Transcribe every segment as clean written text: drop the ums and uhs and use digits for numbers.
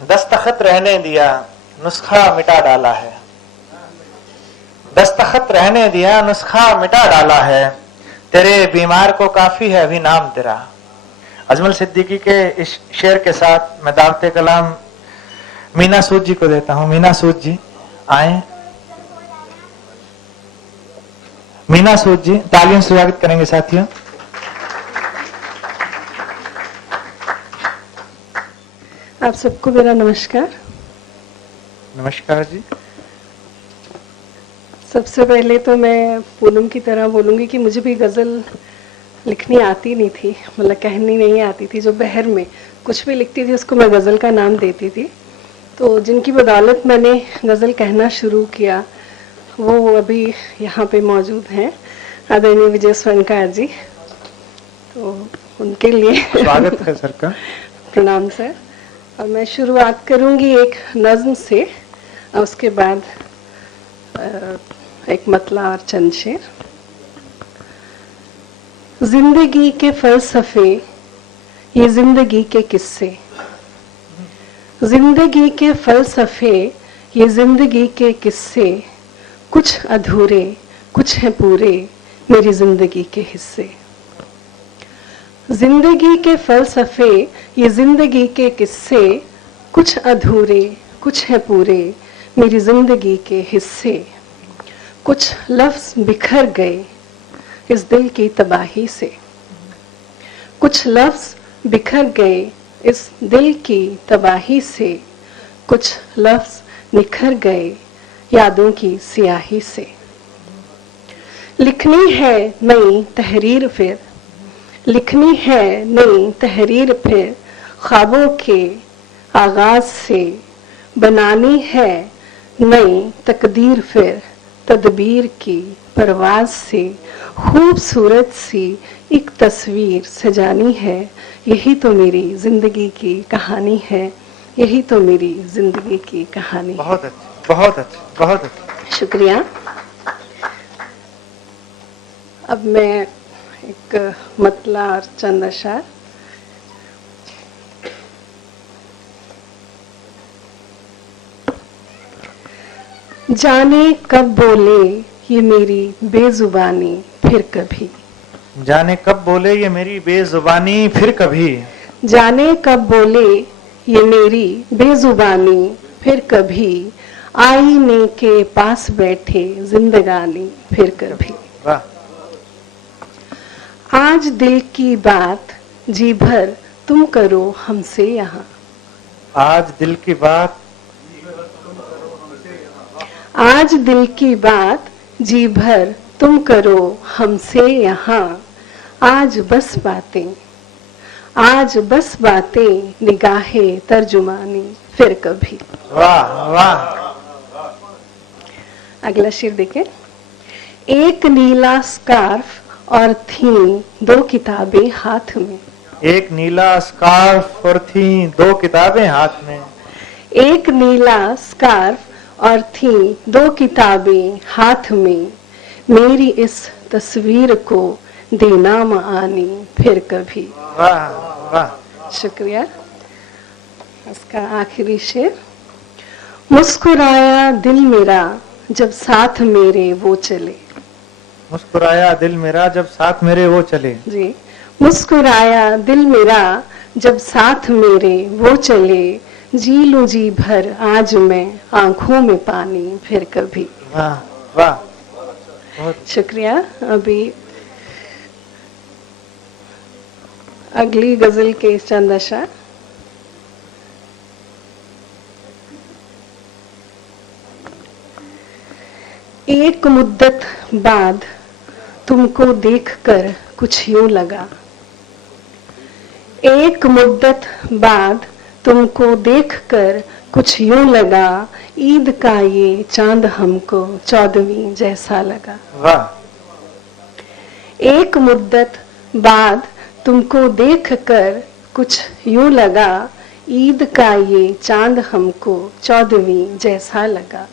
दस्तखत रहने दिया, नुस्खा मिटा डाला है। दस्तखत रहने दिया, नुस्खा मिटा डाला है। तेरे बीमार को काफी है अभी नाम तेरा। अजमल सिद्दीकी के इस शेर के साथ मैं दावते कलाम मीना सूद जी को देता हूं। मीना सूद जी आए। मीना सूद जी, तालियों से स्वागत करेंगे साथियों। आप सबको मेरा नमस्कार। नमस्कार जी। सबसे पहले तो मैं पूनम की तरह बोलूंगी कि मुझे भी गज़ल लिखनी आती नहीं थी, मतलब कहनी नहीं आती थी। जो बहर में कुछ भी लिखती थी उसको मैं गज़ल का नाम देती थी। तो जिनकी बदौलत मैंने गज़ल कहना शुरू किया वो अभी यहाँ पे मौजूद हैं, आदरणीय विजय स्वर्णकार जी। तो उनके लिए स्वागत है सर का। प्रणाम सर। और मैं शुरुआत करूंगी एक नज़्म से, और उसके बाद एक मतला और चंद शेर। जिंदगी के फलसफे, ये जिंदगी के किस्से। जिंदगी के फलसफे, ये जिंदगी के किस्से। कुछ अधूरे, कुछ हैं पूरे, मेरी जिंदगी के हिस्से। जिंदगी के फलसफे, ये जिंदगी के किस्से। कुछ अधूरे, कुछ हैं पूरे, मेरी जिंदगी के हिस्से। कुछ लफ्ज़ बिखर गए इस दिल की तबाही से। कुछ लफ्ज़ बिखर गए इस दिल की तबाही से। कुछ लफ्ज़ निखर गए यादों की सियाही से। लिखनी है नई तहरीर फिर, लिखनी है नई तहरीर फिर। ख्वाबों के आगाज से बनानी है नई तकदीर फिर। तदबीर की परवाज से खूबसूरत सी एक तस्वीर सजानी है। यही तो मेरी जिंदगी की कहानी है, यही तो मेरी जिंदगी की कहानी। बहुत अच्छा, बहुत अच्छा, बहुत अच्छा। शुक्रिया। अब मैं एक मतला और चंद अशार। जाने कब बोले ये मेरी बेजुबानी फिर कभी। जाने कब बोले ये मेरी बेजुबानी फिर कभी। जाने कब बोले ये मेरी बेजुबानी फिर कभी। आईने के पास बैठे जिंदगानी फिर कभी। वाह। आज दिल की बात जी भर तुम करो हमसे यहाँ। आज दिल की बात, आज दिल की बात जी भर तुम करो हमसे यहाँ। आज बस बातें, आज बस बातें निगाहें तर्जुमानी फिर कभी। वाह वाह। अगला शेर देखें। एक नीला स्कार्फ और थी दो किताबें हाथ में। एक नीला स्कार्फ और थी दो किताबें हाथ में। एक नीला स्कार्फ और थी दो किताबें हाथ में। मेरी इस तस्वीर को देना मानी फिर कभी। वाह वाह। शुक्रिया। इसका आखिरी शेर। मुस्कुराया दिल मेरा जब साथ मेरे वो चले। मुस्कुराया दिल मेरा जब साथ मेरे वो चले। जी। मुस्कुराया दिल मेरा जब साथ मेरे वो चले। जी लूं जी भर आज मैं आंखों में पानी फिर कभी। वाह वाह। बहुत शुक्रिया। अभी अगली गजल के चंद अशार। एक मुद्दत बाद तुमको देखकर कुछ यूं लगा। एक मुद्दत बाद तुमको देखकर कुछ यूं लगा। ईद का ये चांद हमको 14वीं जैसा लगा। वाह। एक मुद्दत बाद तुमको देखकर कुछ यूं लगा। ईद का ये चांद हमको 14वीं जैसा लगा।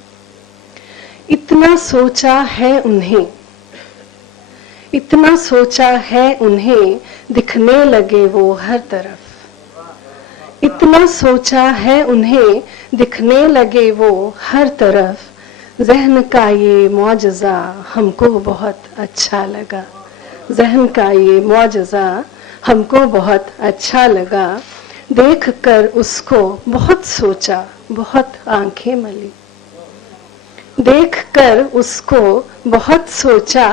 इतना सोचा है उन्हें, इतना सोचा है उन्हें, दिखने लगे वो हर तरफ। इतना सोचा है उन्हें दिखने लगे वो हर तरफ। ज़हन का ये मौजज़ा हमको बहुत अच्छा लगा। ज़हन का ये मौजज़ा हमको बहुत अच्छा लगा। देख कर उसको बहुत सोचा, बहुत आंखें मली। देख कर उसको बहुत सोचा,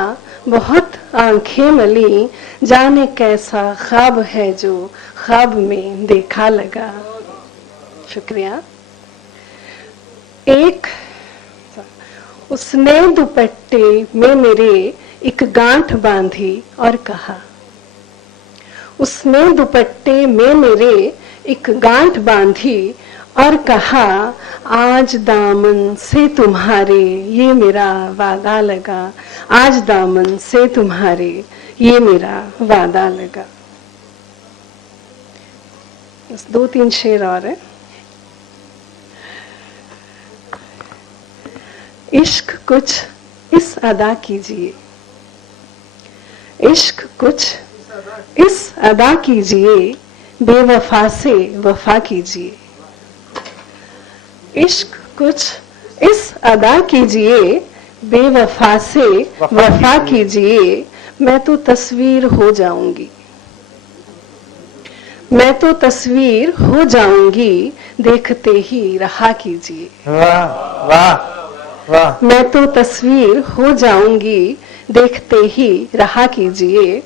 बहुत आंखें मली। जाने कैसा ख्वाब है जो ख्वाब में देखा लगा। शुक्रिया। एक उसने दुपट्टे में मेरे एक गांठ बांधी और कहा, उसने दुपट्टे में मेरे एक गांठ बांधी और कहा, आज दामन से तुम्हारे ये मेरा वादा लगा। आज दामन से तुम्हारे ये मेरा वादा लगा। बस 2-3 शेर और है। इश्क कुछ इस अदा कीजिए, इश्क कुछ इस अदा कीजिए, बेवफा से वफा कीजिए। इश्क कुछ इस अदा कीजिए, बेवफा से वफा कीजिए। मैं तो तस्वीर हो जाऊंगी, मैं तो तस्वीर हो जाऊंगी, देखते ही रहा कीजिए। वाह वाह वाह। मैं तो तस्वीर हो जाऊंगी, देखते ही रहा कीजिए।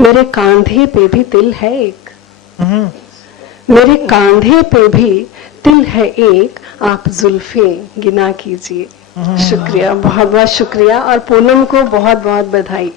मेरे कांधे पे भी तिल है एक, मेरे कांधे पे भी तिल है एक, आप जुल्फे गिना कीजिए। शुक्रिया, बहुत बहुत शुक्रिया। और पूनम को बहुत बहुत बधाई।